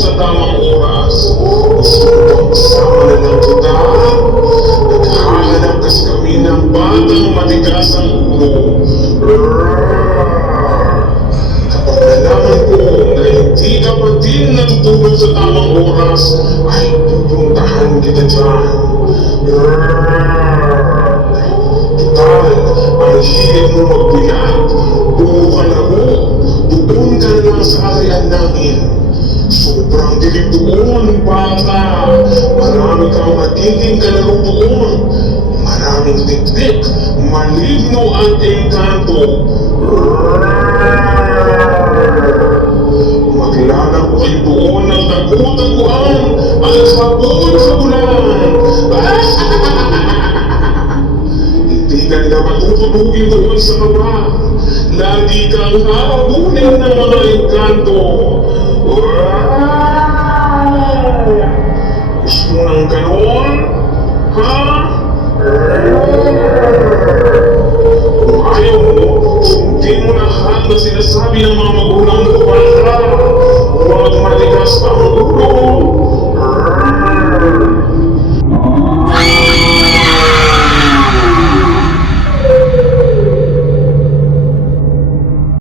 sa tamang oras. Gusto ko bang sama na lang kita? Naghahanap kasi kami ng batang matigas ang ulo. Kapag nalaman ko na hindi ka pa din natutulog sa tamang oras, ay pupuntahan kita dyan. Total, ang hilig mo magbuyag. Puro ka na mo. Doon ka na lang sa arian namin. Sobrang dilim doon, bata. Marami kang magiging kalaro doon. Maraming tiktik, maligno at engkanto. Maglalaro kayo doon ng tagu-taguan at habol-habulan. Hindi ka nila matutulugin doon sa baba. Lagi kang hahabulin ng mga engkanto. Gusto mo ng ganon? Ha?